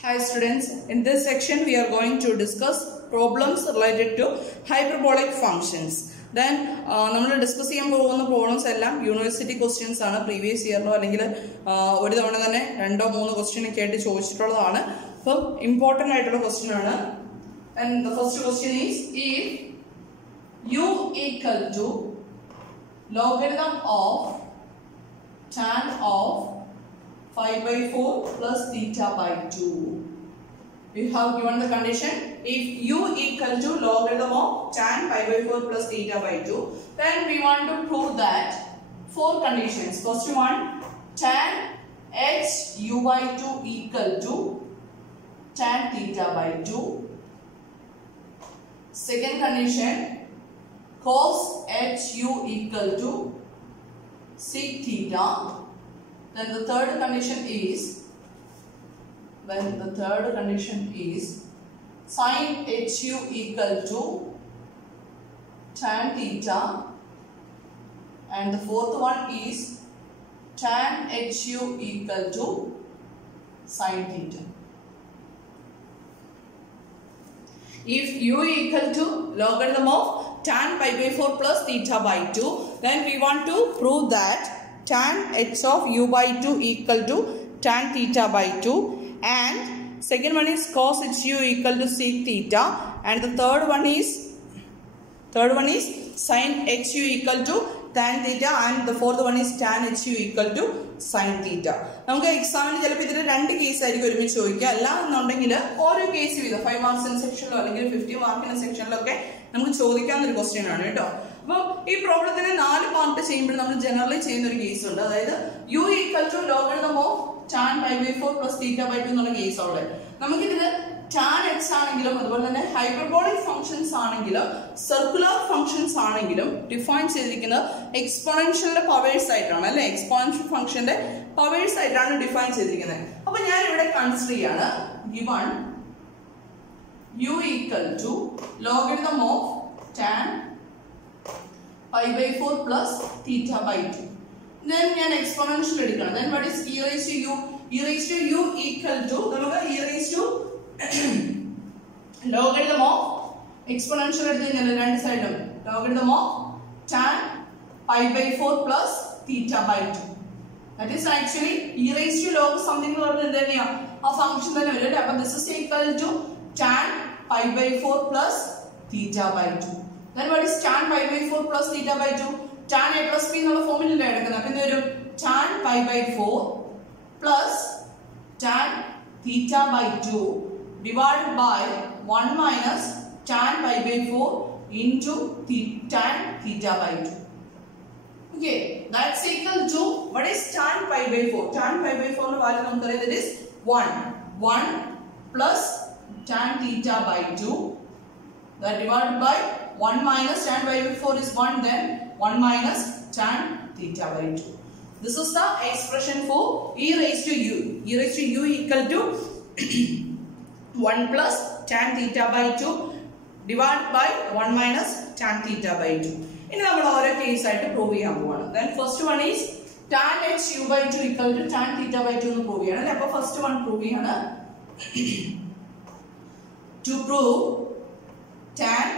Hi students, in this section we are going to discuss problems related to hyperbolic functions. Then നമ്മൾ discuss ചെയ്യാൻ പോകുന്ന problems എല്ലാം university questions ആണ്. Previous ഇയറിലോ അല്ലെങ്കിൽ ഒരു തവണ തന്നെ 2-3 ക്വസ്റ്റ്യൻ ഒക്കെ ആയിട്ട് ചോദിച്ചിട്ടുള്ളതാണ്. അപ്പം ഇമ്പോർട്ടൻ്റ് ആയിട്ടുള്ള ക്വസ്റ്റ്യൻ ആണ്. And the first question is, if u equal to logarithm of tan of 5/4 plus theta by 2. We have given the condition, if u equal to logarithm of tan 5/4 plus theta by 2, then we want to prove that 4 conditions. First one, tan h u by 2 equal to tan theta by 2. Second condition, cos h u equal to sec theta. Then the third condition is, sin HU equal to tan theta, and the fourth one is tan HU equal to sin theta. If u equal to logarithm of tan pi/4 plus theta by 2, then we want to prove that tan h of u by 2 equal to tan theta by 2, and second one is cos h u equal to sec theta, and the third one is sin h u equal to tan theta, and the fourth one is tan h u equal to sin theta. നമുക്ക് എക്സാമിന് ചിലപ്പോൾ ഇതിൽ 2 case ആയിരിക്കും ഒരുമിച്ച് ചോദിക്കുക. അല്ല എന്നുണ്ടെങ്കിൽ ഓരോ കേസ് വീതം 5 മാർക്സിന് സെക്ഷനിലോ അല്ലെങ്കിൽ 50 മാർക്കിന് സെക്ഷനിലൊക്കെ നമുക്ക് ചോദിക്കാവുന്ന ഒരു ക്വസ്റ്റ്യൻ ആണ് കേട്ടോ. അപ്പോൾ ഈ പ്രോബ്ലത്തിന് 4 പാർട്ട് ചെയ്യുമ്പോൾ നമ്മൾ ജനറലി ചെയ്യുന്ന ഒരു കേസ് ഉണ്ട്. അതായത് u equal to logarithm of tan pi/4 plus theta by 2 എന്നുള്ള കേസ് ഉള്ളത്. നമുക്കിതിൽ tan x ആണെങ്കിലും അതുപോലെ തന്നെ ഹൈപ്പർബോളിക് ഫംഗ്ഷൻസ് ആണെങ്കിലും സർക്കുലർ ഫംഗ്ഷൻസ് ആണെങ്കിലും ഡിഫൈൻ ചെയ്തിരിക്കുന്നത് എക്സ്പോണൻഷ്യലിന്റെ പവേഴ്സ് ആയിട്ടാണ് അല്ലെ. എക്സ്പോണൻഷ്യൽ ഫംഗ്ഷന്റെ പവേഴ്സ് ആയിട്ടാണ് ഡിഫൈൻ ചെയ്തിരിക്കുന്നത്. അപ്പൊ ഞാൻ ഇവിടെ കൺസിഡർ ചെയ്യാണ് given u equal to logarithm of tan pi/4 plus theta by 2. Then ഞാൻ എക്സ്പോണൻഷ്യൽ എടുക്കണം. Then what is e raised to u? e raised to u equal to നമുക്ക് e raised to logarithm of exponential എടുത്തു കഴിഞ്ഞാൽ രണ്ട് സൈഡും logarithm of tan pi/4 plus theta by 2. That is actually e raised to log something എന്ന് പറഞ്ഞാൽ എന്ത് തന്നെയാ ആ ഫംഗ്ഷൻ തന്നെ വരും അല്ലേ. അപ്പോൾ this is equal to tan pi/4 plus theta by 2. Then what is tan pi/4 plus theta by 2? Tan a plus b എന്നുള്ള ഫോമിലല്ലേ എടുക്കുന്നത്. അപ്പോൾ എന്ത് വരും tan pi/4 plus tan theta by 2 divided by 1 minus tan pi/4 into tan theta by 2. Okay, that's equal to what is tan pi/4? Tan pi/4 ന്റെ value നമുക്കറിയാം, that is 1 plus tan theta by 2 that divided by 1 minus tan pi/4 is 1, then 1 minus tan theta by 2. This is the expression for e raised to u. e raised to u equal to 1 plus tan theta by 2 divided by 1 minus tan theta by 2. ഇനി നമ്മൾ ഓരോ case ആയിട്ട് prove ചെയ്യാൻ പോവാണ്. Then first one is tan h u by 2 equal to tan theta by 2 എന്ന് prove ചെയ്യണം. അപ്പോൾ first one prove ചെയ്യാണ്. To prove tan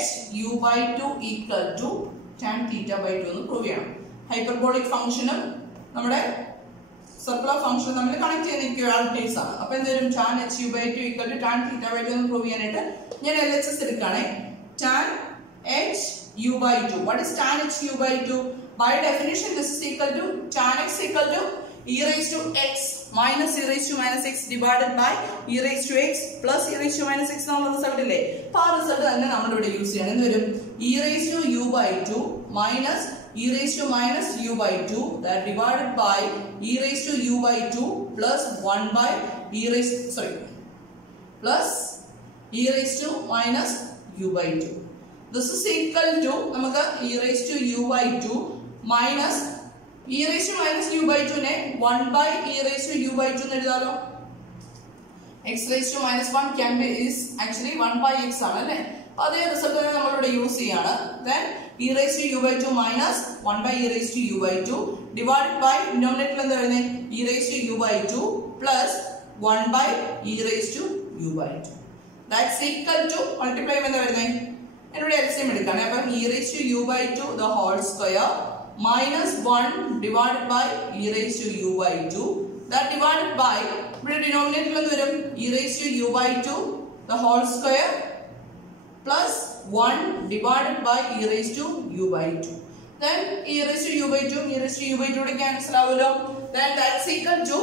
h u by 2 equal to tan theta by 2 എന്ന് പ്രൂവ് ചെയ്യണം. Hyperbolic ഫംഗ്ഷനും നമ്മുടെ സർക്കുലർ ഫംഗ്ഷൻ തമ്മിൽ connect ചെയ്യുന്ന ഇക്വാലിറ്റീസ് ആണ്. അപ്പൊ എന്തെങ്കിലും tan h u by 2 equal to tan theta by 2 എന്ന് പ്രൂവ് ചെയ്യാനായിട്ട് ഞാൻ LHS എടുക്കുകയാണ്. tan h u by 2. What is tan h u by 2? By definition this is equal to tan x equal to e raised to x minus e raised to minus x divided by e raised to x plus e raised to minus x എന്നുള്ള result ഇല്ലേ. അപ്പൊ ആ result തന്നെ നമ്മൾ ഇവിടെ use ചെയ്യണം. എന്ത് വരും e raised to u by 2 minus e raised to minus u by 2 that divided by e raised to u by 2 plus 1 by plus e raised to minus u by 2. This is equal to നമുക്ക് e raised to u by 2 minus e raised to minus u by 2 നെ 1 by e raised to u by 2 എന്ന് എഴുതാലോ. x raised to minus 1 can be is actually 1 by x ആണ് അല്ലേ. അതേ result തന്നെ നമ്മൾ ഇവിടെ use ചെയ്യാണ്. Then e raised to u by 2 minus 1 by e raised to u by 2 divided by denominator എന്താ വരുന്നത് e raised to u by 2 plus 1 by e raised to u by 2. That's equal to multiply എന്താ വരുന്നത്? ഇവിടെ LCM എടുക്കാണ്. അപ്പം e raised to u by 2 the whole square minus 1 divided by e raised to u by 2. That divided by ഇവിടെ denominator എന്ത് വരും? e raised to u by 2 the whole square plus 1 divided by e raised to u by 2. Then e raised to u by 2 e raised to u by 2 ടെ cancel ആവുമല്ലോ. Then that's equal to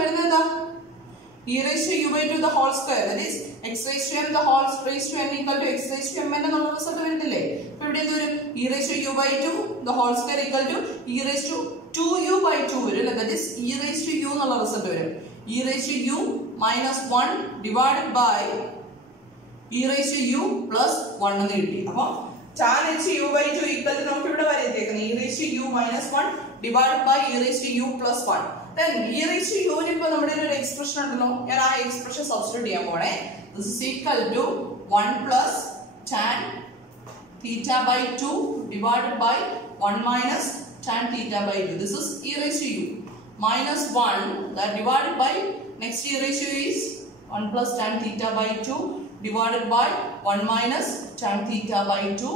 വരുന്നത് എന്താ? e raised to u by 2 the whole square, that is x raised to m the whole raised to n equal to x raised to m എന്നുള്ള result വരുന്നില്ലേ? അപ്പോൾ ഇവിടെ എന്ത് വരും? e raised to u by 2 the whole square equal to e raised to 2u by 2 വരും അല്ലേ? that is e raised to u എന്നുള്ള result വരും. e raised to u minus 1 divided by e raised to u plus 1 എന്ന് കിട്ടി. അപ്പോൾ tan h u by 2 equal to നമുക്ക് ഇവിടെ വരെ എത്തിയേക്കുന്നത് e raised to u minus 1 divided by e raised to u plus 1. Then e raised to u ന് ഇപ്പോൾ നമ്മുടെ ഒരു എക്സ്പ്രഷൻ ഉണ്ടല്ലോ, ഞാൻ ആ എക്സ്പ്രഷൻ സബ്സ്റ്റിറ്റ്യൂട്ട് ചെയ്യാൻ പോണേ. This is equal to 1 plus tan theta by 2 divided by 1 minus tan theta by 2. This is e raised to u minus 1 that divided by next e raised to u is 1 plus tan theta by 2 divided by 1 minus tan theta by 2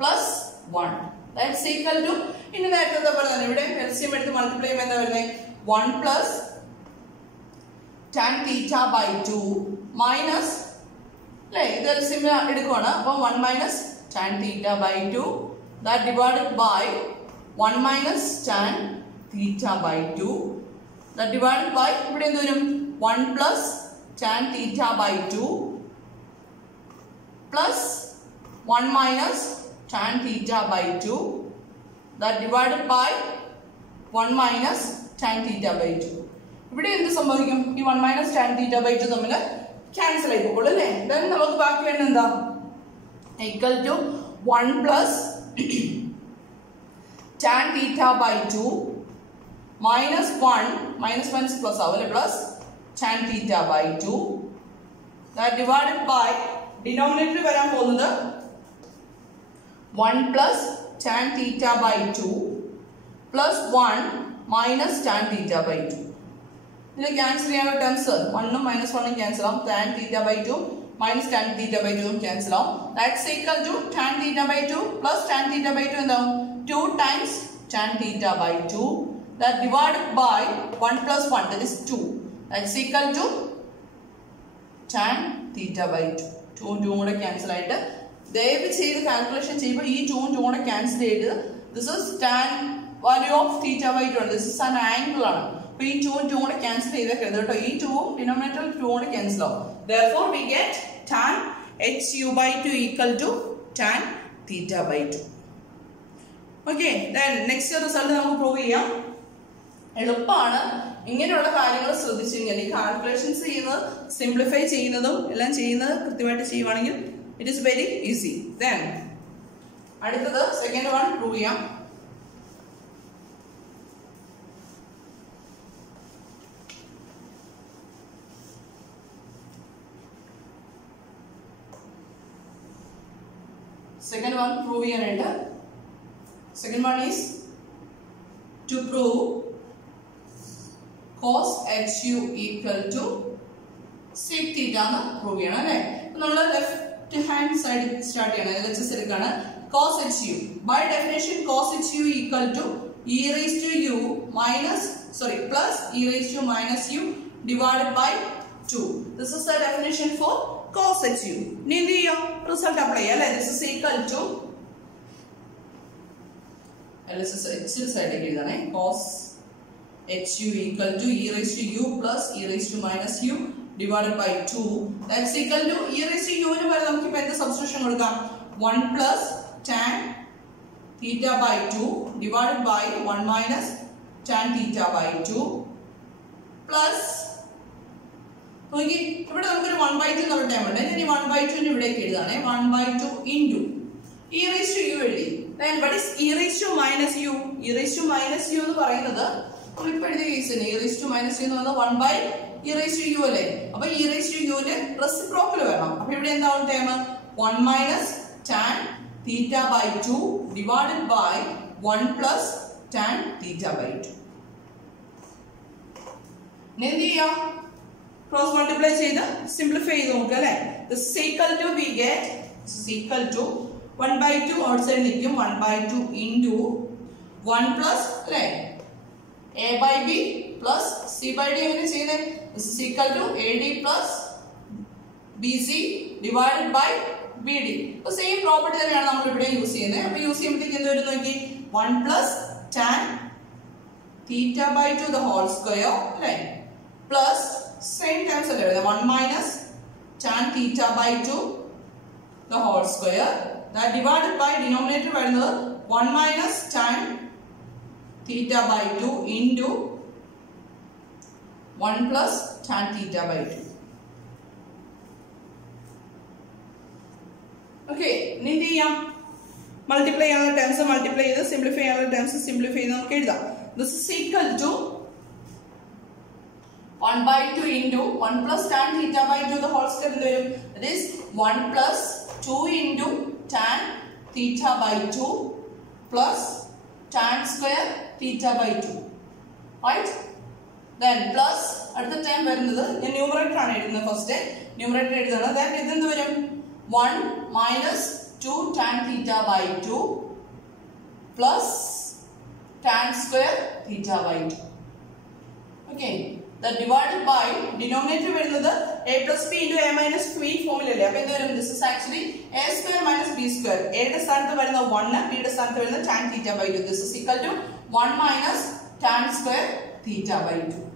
plus 1. That's equal to ഇനി നേരത്തെ പോലെ തന്നെ ഇവിടെ LCM എടുത്ത് multiply ചെയ്യുമ്പോൾ എന്താ വരുന്നത്? 1 plus tan theta by 2 minus അല്ലേ, ഇത് LCM എടുക്കുവാണ്. അപ്പം 1 minus tan theta by 2 that divided by 1 minus tan theta by 2 that divided by ഇവിടെ എന്ത് വരും? 1 plus tan theta by 2 plus 1 minus tan theta by 2 that divided by 1 minus tan theta by 2. ഇവിടെ എന്ത് സംഭവിക്കും? ഈ 1 minus tan theta by 2 തമ്മിൽ cancel ആയി പോകുള്ളൂ അല്ലേ? then നമുക്ക് ബാക്കി വേണ്ട എന്താ? equal to 1 plus tan theta by 2 minus 1 minus minus plus ആവും അല്ലേ? plus tan theta by 2 that divided by denominator വരാൻ പോകുന്നത് 1 plus tan theta by 2 plus 1 minus tan theta by 2. ഇതിൽ ക്യാൻസൽ ചെയ്യാനുള്ള ടേംസ് 1ഉം minus 1ഉം ക്യാൻസൽ ആവും. tan theta by 2 minus tan theta by 2 cancel ആവും. that's equal to tan theta by 2 plus tan theta by 2 എന്താവും? 2 times tan theta by 2 that divided by 1 plus 1 that is 2. that's equal to tan theta by 2. 2 2 കൂടെ cancel ആയിട്ട് ദയവ് ചെയ്ത് calculation ചെയ്യുമ്പോൾ ഈ 2 2 കൂടെ cancel ചെയ്ത് this is tan value of theta by 2 this is an angle ആണ്. അപ്പോൾ ഈ 2 2 കൂടെ ക്യാൻസൽ ചെയ്തേക്കരുത് കേട്ടോ. ഈ 2 ഡിനോമിനേറ്ററിൽ 2 കൂടെ ക്യാൻസൽ ആവും. therefore we get tan h u by 2 equal to tan theta by 2. okay, then next result നമുക്ക് പ്രൂവ് ചെയ്യാം. എളുപ്പമാണ്. ഇങ്ങനെയുള്ള കാര്യങ്ങൾ ശ്രദ്ധിച്ചു കഴിഞ്ഞാൽ ഈ കാൽക്കുലേഷൻസ് ചെയ്യുന്നത് സിംപ്ലിഫൈ ചെയ്യുന്നതും എല്ലാം ചെയ്യുന്നത് കൃത്യമായിട്ട് ചെയ്യുവാണെങ്കിൽ it is very easy. then അടുത്തത് സെക്കൻഡ് വൺ പ്രൂവ് ചെയ്യാം. second one prove ചെയ്യാനുണ്ട്. second one is to prove cos HU equal to sec theta എന്ന് പ്രൂവ് ചെയ്യണം അല്ലേ? നമ്മൾ ലെഫ്റ്റ് ഹാൻഡ് സൈഡ് സ്റ്റാർട്ട് ചെയ്യണം. LHS എടുക്കാണ്. cos HU by definition cos HU equal to e raised to u minus plus e raised to minus u divided by 2. this is the definition for cos HU. ഇനി എന്ത് ചെയ്യാം? Result apply ചെയ്യാം അല്ലേ? this is equal to LHS സൈഡിലേക്ക് എഴുതണേ. cos HU equal to e raised to u plus e raised to minus u divided by 2. that's equal to e raised to u ന് പകരം നമുക്ക് ഇപ്പോൾ എന്ത് സബ്സ്റ്റിറ്റ്യൂഷൻ കൊടുക്കാം? 1 plus tan theta by 2 divided by 1 minus tan theta by 2 plus നോക്കി ഇവിടെ നമുക്കൊരു 1/2 എന്നുള്ള ടൈം ഉണ്ട്. ഇനി 1/2 ഇവിടേക്ക് എഴുതാണ്. 1/2 into e raised to u എഴുതി. then what is e raised to minus u? e raised to minus u എന്ന് പറയുന്നത് നമ്മളിപ്പോൾ എഴുതിയ കേസിന് e raised to minus u എന്ന് പറയുന്നത് 1/e raised to u അല്ലേ? അപ്പൊ e raised to u ന് റെസിപ്രോക്കൽ വേണം. അപ്പൊ ഇവിടെ എന്താവും time? 1 minus tan theta by 2 divided by 1 plus tan theta by 2. എന്ത് ചെയ്യാം? ക്രോസ് മൾട്ടിപ്ലൈ ചെയ്ത് സിംപ്ലിഫൈ ചെയ്ത് നോക്കുക അല്ലേ? This is equal to we get this is equal to 1 by 2 outside നിൽക്കും 1 by 2 into 1 plus അല്ലേ a by b plus c by d എങ്ങനെ ചെയ്യുന്നത്? This is equal to ad plus bc divided by bd. അപ്പോൾ same property തന്നെയാണ് നമ്മൾ ഇവിടെ use ചെയ്യുന്നത്. അപ്പോൾ യൂസ് ചെയ്യുമ്പോഴത്തേക്ക് എന്ത് വരും നോക്കി? 1 plus tan theta by 2 the whole square അല്ലേ plus same terms അല്ലേ വരുന്നത് 1 minus tan theta by 2 the whole square that divided by denominator വരുന്നത് 1 minus tan theta by 2 into 1 plus tan theta by 2. Okay, ഇനി എന്ത് ചെയ്യാം? Multiply ചെയ്യാനുള്ള terms multiply ചെയ്ത് simplify ചെയ്യാനുള്ള ടേംസ് സിംപ്ലിഫൈ ചെയ്ത് നമുക്ക് എഴുതാം. This is equal to 1 by 2 into 1 plus tan theta by 2 the whole square എന്ത് വരും? That is 1 plus 2 into tan theta by 2 plus tan square theta by 2. Right? Then plus അടുത്ത term വരുന്നത് ഞാൻ numerator ആണ് എഴുതുന്നത്. ഫസ്റ്റ് ന്യൂമറേറ്റർ എഴുതുന്നത്. Then ഇതെന്ത് വരും? 1 minus 2 tan theta by 2 plus tan square theta by 2. Okay. That divided by denominator വരുന്നത് a plus b into a minus b ഫോമിൽ അല്ലേ? അപ്പോൾ എന്ത് വരും? This is actually a square minus b square. a യുടെ സ്ഥാനത്ത് വരുന്ന 1 b യുടെ സ്ഥാനത്ത് വരുന്ന tan theta by 2. This is equal to 1 minus tan square theta by 2.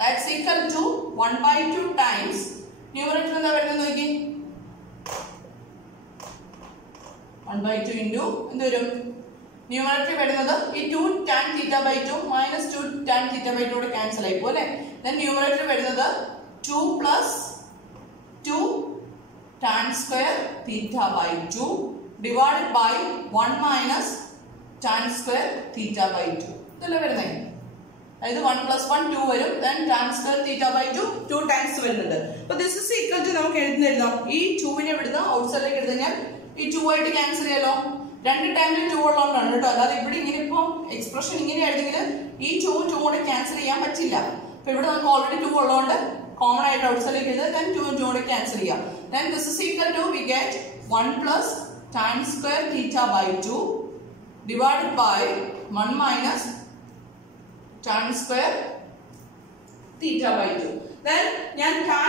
That's equal to 1 by 2 times numerator എന്താ വരുന്നത് നോക്കി? 1 by 2 into എന്ത് വരും? ന്യൂമറേറ്റർ വരുന്നത് ഈ 2 tan theta by 2 minus 2 tan theta by 2 കൂടെ ക്യാൻസൽ ആയി പോലെ. Then ന്യൂമറേറ്റർ വരുന്നത് 2 plus 2 tan square theta by 2 divided by 1 minus tan square theta by 2. ഇതല്ലേ വരുന്നത്? അതായത് 1 plus 1 2 വരും. Then tan square theta by 2 2 times വരുന്നുണ്ട്. അപ്പോൾ this is equal to നമുക്ക് എഴുതാം. ഈ 2 ഇവിടുന്ന് ഔട്ട്സൈഡിലേക്ക് എടുത്തു കഴിഞ്ഞാൽ ഈ 2 ആയിട്ട് ക്യാൻസൽ ചെയ്യാലോ. രണ്ട് ടൈമിൽ 2 ഉള്ളതുകൊണ്ടാണ് കേട്ടോ. അല്ലാതെ ഇവിടെ ഇങ്ങനെ ഇപ്പം എക്സ്പ്രഷൻ ഇങ്ങനെ ആയിരുന്നെങ്കിൽ ഈ 2 കൂടെ ക്യാൻസൽ ചെയ്യാൻ പറ്റില്ല. അപ്പൊ ഇവിടെ നമുക്ക് ഓൾറെഡി 2 ഉള്ളതുകൊണ്ട് കോമൺ ആയിട്ട് ഔട്ട്സൈഡിലേക്ക് എഴുതുക. then 2 കൂടെ ക്യാൻസൽ ചെയ്യാം. then this is equal to we get 1 plus tan square theta by 2 divided by 1 minus tan square theta by 2. then ഞാൻ tan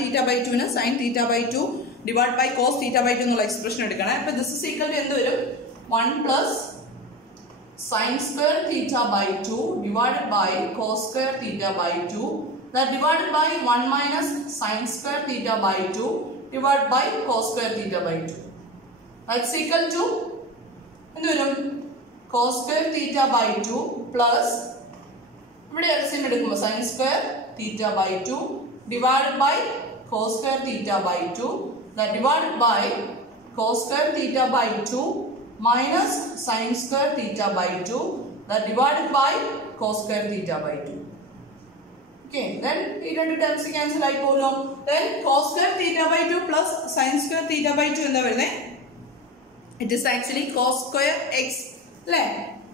theta by 2 ന് sin theta by 2 divided by cos theta by 2 എന്നുള്ള expression എടുക്കണം. അപ്പോൾ this is equal to എന്ത് വരും? 1 plus sin square theta by 2 divided by cos square theta by 2 that divided by 1 minus sin square theta by 2 divided by cos square theta by 2. That's equal to എന്ത് വരും? cos square theta by 2 plus ഇവിടെ LCM എടുക്കുമ്പോൾ sin square theta by 2 divided by cos square theta by 2 that divided by cos square theta by 2 minus sin square theta by 2 that divided by cos square theta by 2. Okay, then ഈ രണ്ട് terms cancel ആയി പോകുമല്ലോ. then cos square theta by 2 plus sin square theta by 2 എന്താ വരുന്നത്? it is actually cos square x അല്ലേ?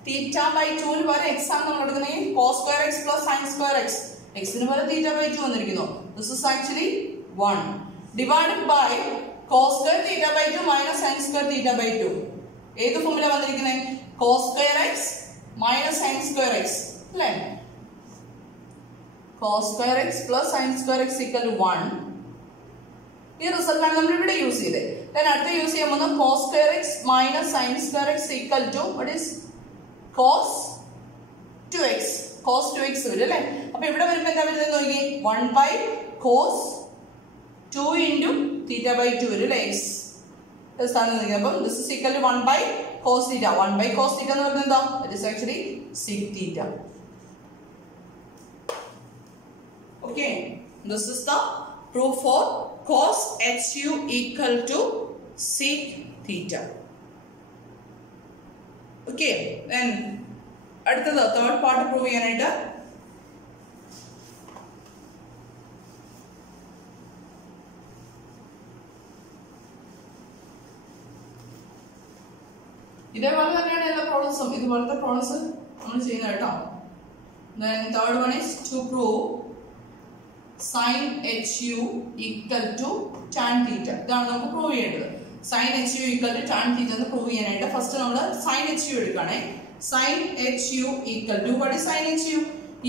theta by 2 ന് പകരം x ആണ് നമ്മൾ എടുക്കുന്നത്. cos square x plus sin square x. x ന് പകരം theta by 2 വന്നിരിക്കുന്നു. this is actually 1 divided by cos square theta by 2 minus sin square theta by 2. ഏത് ഫോമിലാണ് വന്നിരിക്കുന്നത്? cos square x minus sin square x അല്ലേ? cos square x plus sin square x equal to 1. ഈ റിസൾട്ടാണ് നമ്മൾ ഇവിടെ use ചെയ്തത്. then അടുത്ത യൂസ് ചെയ്യാൻ പോകുന്നത് cos square x minus sin square x equal to what is cos 2x. cos 2x വരും അല്ലേ? അപ്പോൾ ഇവിടെ വരുമ്പോൾ എന്താ വരുന്നത് നോക്കി? 1 by cos 2 into theta by 2 വരും അല്ലേ? x അപ്പം this is equal to 1 by cos theta. 1 by cos theta എന്ന് പറയുന്നത് എന്താ? It is actually sec theta. Okay, this is the proof for cos HU equal to sec theta. Okay, then അടുത്തത് third part prove ചെയ്യാനായിട്ട് ഇതേപോലെ തന്നെയാണ് എല്ലാ പ്രോബ്ലംസും ഇതുപോലത്തെ problems നമ്മൾ ചെയ്യുന്നത് കേട്ടോ. Then third one is to prove sin HU equal to tan theta. ഇതാണ് നമുക്ക് പ്രൂവ് ചെയ്യേണ്ടത്. sin HU equal to tan theta എന്ന് പ്രൂവ് ചെയ്യാനായിട്ട് ഫസ്റ്റ് നമ്മൾ sin HU എടുക്കുകയാണേ. sin HU equal to what is sin HU?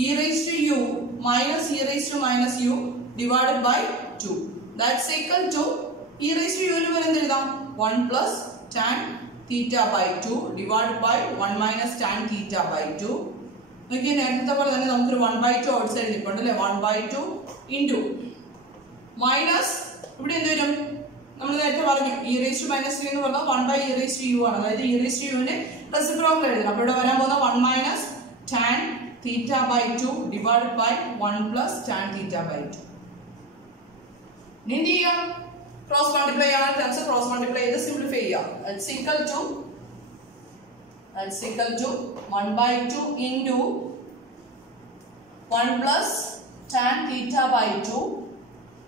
e raised to u minus e raised to minus u divided by 2. That's equal to e raised to u ന് പകരം എന്ത് എഴുതാം? 1 plus tan theta by 2 divided by 1 minus tan theta by 2. നോക്കിയാൽ നേരത്തെ പോലെ തന്നെ നമുക്കൊരു 1/2 out side ഇരിപ്പുണ്ട് അല്ലേ? 1/2 ഇൻറ്റു മൈനസ് ഇവിടെ എന്ത് വരും? നമ്മൾ നേരത്തെ പറഞ്ഞു e raised to minus u എന്ന് പറഞ്ഞാൽ 1/e raised to u ആണ്. അതായത് e raised to u ന്റെ റെസിപ്രോക്കൽ എഴുതണം. അപ്പോൾ ഇവിടെ വരാൻ പോകുന്ന 1 minus tan theta by 2 divided by 1 plus tan theta by 2. ഇനി എന്ത് ചെയ്യാം? ക്രോസ് മൾട്ടിപ്ലൈ ചെയ്യാൻ ടേംസ് ക്രോസ് മൾട്ടിപ്ലൈ ചെയ്ത് സിംപ്ലിഫൈ ചെയ്യാം. That's equal to 1/2 into 1 plus tan theta by 2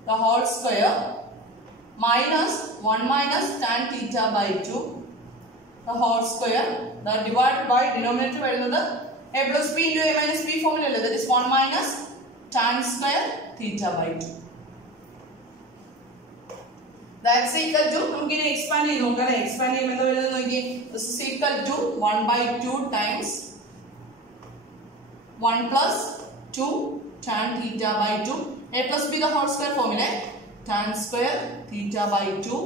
the whole square minus 1 minus tan theta by 2 the whole square that divided by denominator വരുന്നത് a plus b into a minus b formula അല്ലേ? That is 1 minus tan square theta by 2. That's equal to നമുക്ക് ഇനി expand ചെയ്ത് നോക്കാം അല്ലേ? Expand ചെയ്യുമ്പോൾ എന്താ വരുന്നത് നോക്കി. This is equal to 1/2 times 1 plus 2 tan theta by 2 a plus b the whole square formula tan square theta by 2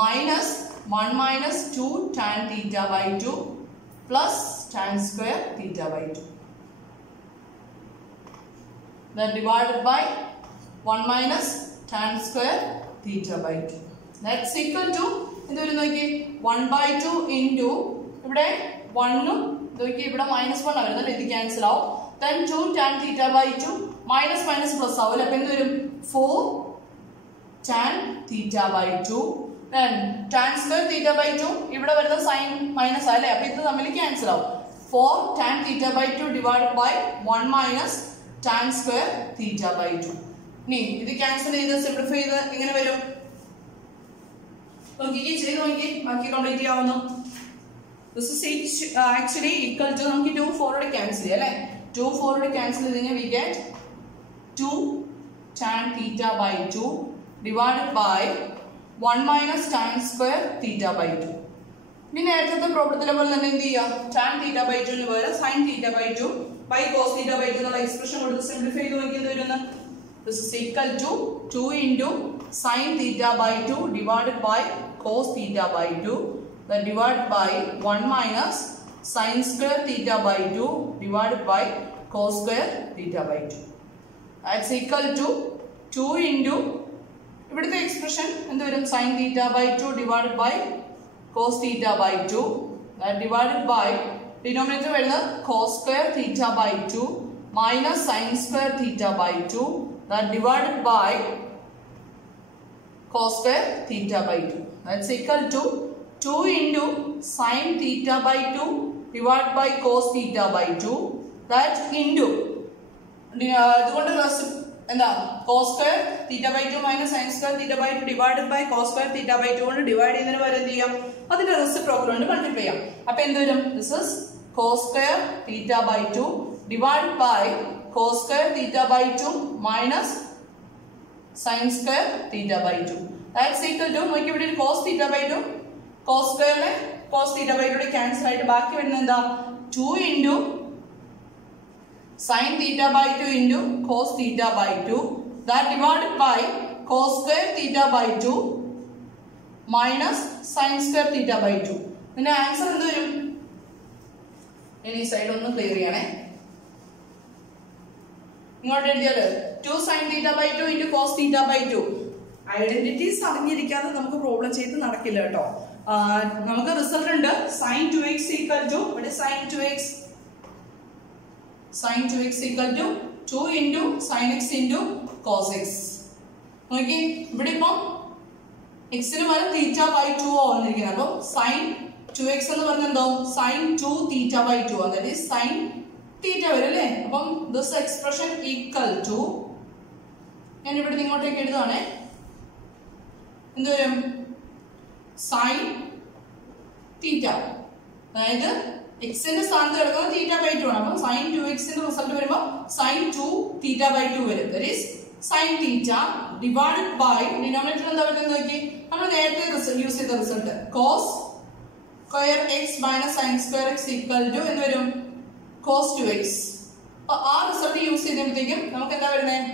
minus 1 minus 2 tan theta by 2 plus tan square theta by 2 that divided by 1 minus tan square theta by 2. That's equal to എന്ത് വരും നോക്കി. 1/2 into ഇവിടെ 1 നോക്കി ഇവിടെ -1 ആണ് വരുന്നത്. ഇത് cancel ആവും. Then 2 tan theta by 2 minus minus plus ആവും. അപ്പോൾ എന്ത് വരും? 4 tan theta by 2. Then tan square theta by 2 ഇവിടെ വരുന്ന സൈൻ മൈനസ് അല്ലേ? അപ്പോൾ ഇത് തമ്മിൽ ക്യാൻസൽ ആവും. 4 tan theta by 2 divided by 1 minus tan square theta by 2. ഇനി ഇത് ക്യാൻസൽ ചെയ്ത് സിംപ്ലിഫൈ ചെയ്ത് ഇങ്ങനെ വരും. നോക്കിക്കേ, ചെയ്ത് നോക്കി, ബാക്കി complete ചെയ്യാവുന്നു. This is actually equal to നമുക്ക് 2 4 ക്യാൻസൽ ചെയ്യാം അല്ലേ? 2 4 ക്യാൻസൽ ചെയ്ത് കഴിഞ്ഞാൽ we get 2 tan theta by 2 divided by 1 minus tan square theta by 2. ഇനി നേരത്തെ പ്രോബ്ലത്തിലെ പോലെ തന്നെ എന്ത് ചെയ്യുക? tan theta by 2 ന് പകരം sin theta by 2 by cos theta by 2 എന്നുള്ള എക്സ്പ്രഷൻ കൊടുത്ത് സിംപ്ലിഫൈ ചെയ്ത് നോക്കി എന്ത് വരുന്നത്? This is equal to 2 into sin theta by 2 divided by cos theta by 2 that divided by 1 minus sin square theta by 2 divided by cos square theta by 2. That's equal to 2 into ഇവിടുത്തെ expression എന്ത് വരും? sin theta by 2 divided by cos theta by 2 that divided by denominator വരുന്നത് cos square theta by 2 minus sin square theta by 2 that divided by cos square theta by 2. That's equal to 2 into sin theta by 2 divided by cos theta by 2 that into അതുകൊണ്ട് എന്താ cos square theta by 2 minus sin square theta by 2 divided by cos square theta by 2 കൊണ്ട് divide ചെയ്യുന്നതിന് പകരം എന്ത് ചെയ്യാം? അതിന്റെ reciprocal കൊണ്ട് multiply ചെയ്യാം. അപ്പോൾ എന്ത് വരും? This is cos square theta by 2 divided by cos square theta by 2 minus sin square theta by 2. That's equal to നമുക്ക് ഇവിടെ cos theta by 2 cos square cos theta by 2 cancel ആയിട്ട് ബാക്കി വരുന്നത് എന്താ? 2 into sin theta by 2 into cos theta by 2 that divided by cos square theta by 2 minus sin square theta by 2. ഇതിന്റെ answer എന്ത് വരും? ഇനി ഈ സൈഡ് ഒന്ന് ക്ലിയർ ചെയ്യണേ. ഇങ്ങോട്ട് എഴുതിയാല് 2 sin theta by 2 into cos theta by 2. Identities അറിഞ്ഞിരിക്കാതെ നമുക്ക് problem ചെയ്ത് നടക്കില്ല കേട്ടോ. നമുക്ക് റിസൾട്ട് ഉണ്ട് sin 2x equal to what is sin 2x? sin 2x equal to 2 into sin x into cos x. നോക്കി ഇവിടെ ഇപ്പം x ന് പകരം theta by 2 വന്നിരിക്കുന്നത്. അപ്പം sin 2x എന്ന് പറഞ്ഞാൽ എന്താവും? sin 2 theta by 2 ആണ്. that is sin theta വരും അല്ലേ? അപ്പം this expression equal to ഞാൻ ഇവിടെ ഇങ്ങോട്ടേക്ക് എഴുതുകയാണേ. എന്ത് വരും? sin theta അതായത് എക്സിന്റെ സ്ഥാനത്ത് കിടക്കുന്നത് തീറ്റ ബൈ 2 ആണ്. അപ്പം സൈൻ 2x റിസൾട്ട് വരുമ്പോൾ സൈൻ 2 തീറ്റ ബൈ 2 വരും. That is sine theta divided by denominator എന്താ വരുന്നത് നോക്കി, നമ്മൾ നേരത്തെ യൂസ് ചെയ്ത result cos square x minus sine square x equal to എന്ന് വരും കോസ് 2x. അപ്പൊ ആ റിസൾട്ട് യൂസ് ചെയ്യുമ്പോഴത്തേക്കും നമുക്ക് എന്താ വരുന്നത്,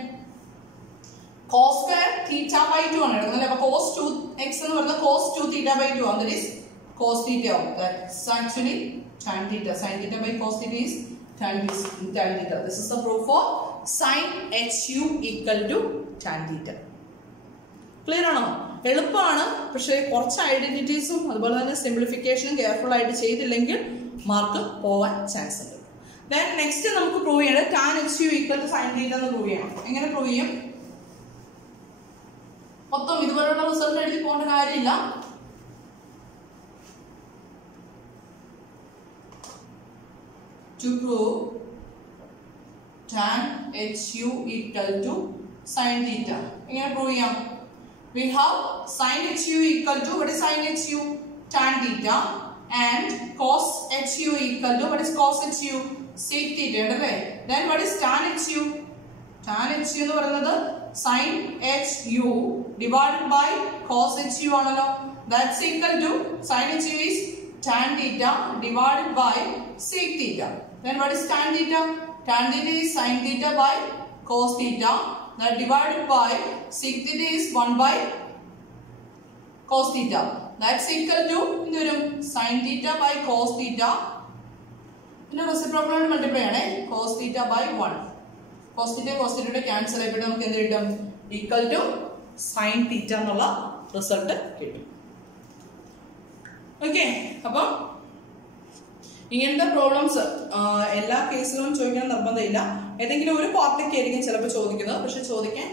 കോസ് സ്ക്വയർ തീറ്റ ബൈ 2 ആണ് എടുക്കുന്നത്. അപ്പൊ കോസ് 2x എന്ന് പറയുന്നത് കോസ് 2 തീറ്റ ബൈ 2 ആണ്. ദാറ്റ് ഈസ് കോസ് തീറ്റ ആവും. That's actually tan theta. Sin theta by cos theta is tan theta. This is the proof for sin HU equal to tan theta. Clear ആണോ? എളുപ്പമാണ്, പക്ഷേ കുറച്ച് ഐഡന്റിറ്റീസും അതുപോലെ തന്നെ സിംപ്ലിഫിക്കേഷനും careful ആയിട്ട് ചെയ്തില്ലെങ്കിൽ മാർക്ക് പോവാൻ ചാൻസ് ഉണ്ട്. ദെൻ നെക്സ്റ്റ് നമുക്ക് പ്രൂവ് ചെയ്യേണ്ടത് tan HU equal to sin theta എന്ന് പ്രൂവ് ചെയ്യണം. എങ്ങനെ പ്രൂവ് ചെയ്യും? മൊത്തം ഇതുപോലുള്ള റിസൾട്ട് എഴുതി പോകേണ്ട കാര്യമില്ല. To prove tan HU equal to sin theta. എങ്ങനെ പ്രൂവ് ചെയ്യാം? We have sin HU equal to, what is sin HU? Tan theta. And cos HU equal to, what is cos HU? Sec theta. അല്ലേ? Then what is tan HU? Tan HU എന്ന് പറയുന്നത് sin HU divided by cos HU ആണല്ലോ. That's equal to sin HU is tan theta divided by sec theta. Then what is tan theta? Tan theta is sin theta by cos theta. That divided by sec theta is 1 by cos theta. That's equal to sin theta by cos theta. പിന്നെ reciprocal കൊണ്ട് multiply ആണ് cos theta by 1. cos theta cancel ആയിട്ട് നമുക്ക് എന്ത് കിട്ടും? Equal to sin theta എന്നുള്ള result കിട്ടും. Okay, അപ്പം ഇങ്ങനത്തെ പ്രോബ്ലംസ് എല്ലാ കേസിലും ചോദിക്കാൻ നിർബന്ധമില്ല. ഏതെങ്കിലും ഒരു പാർട്ടിക്ക് ആയിരിക്കും ചിലപ്പോൾ ചോദിക്കുന്നത്, പക്ഷെ ചോദിക്കാൻ